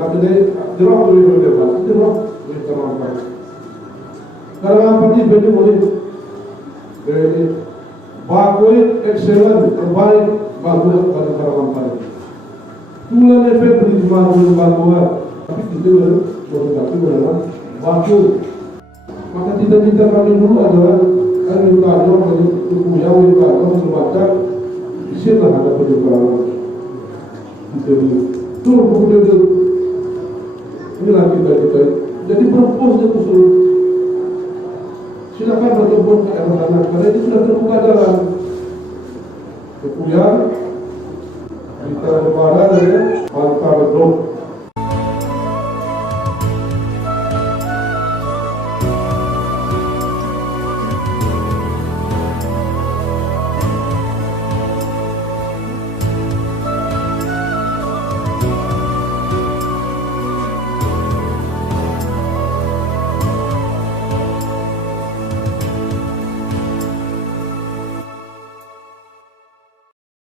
Tapi dia roh tu dia buat, dia roh dia terangkan. Kalau apa ni benda boleh, benda bagus, excellent, terbaik, bagus pada kawan-kawan. Tulen efek beri cuma boleh bagus, tapi kita boleh tapi boleh bagus. Maka cita-cita kami dulu adalah kami tanya pada tubuh yang kita membaca, isilah ada penyebaran. Kita turun buku itu, inilah kita. Jadi propose dia usul. Silakan bertemu ke arah sana, karena itu sudah terbuka jalan. Kemudian kita berpada dengan antara dok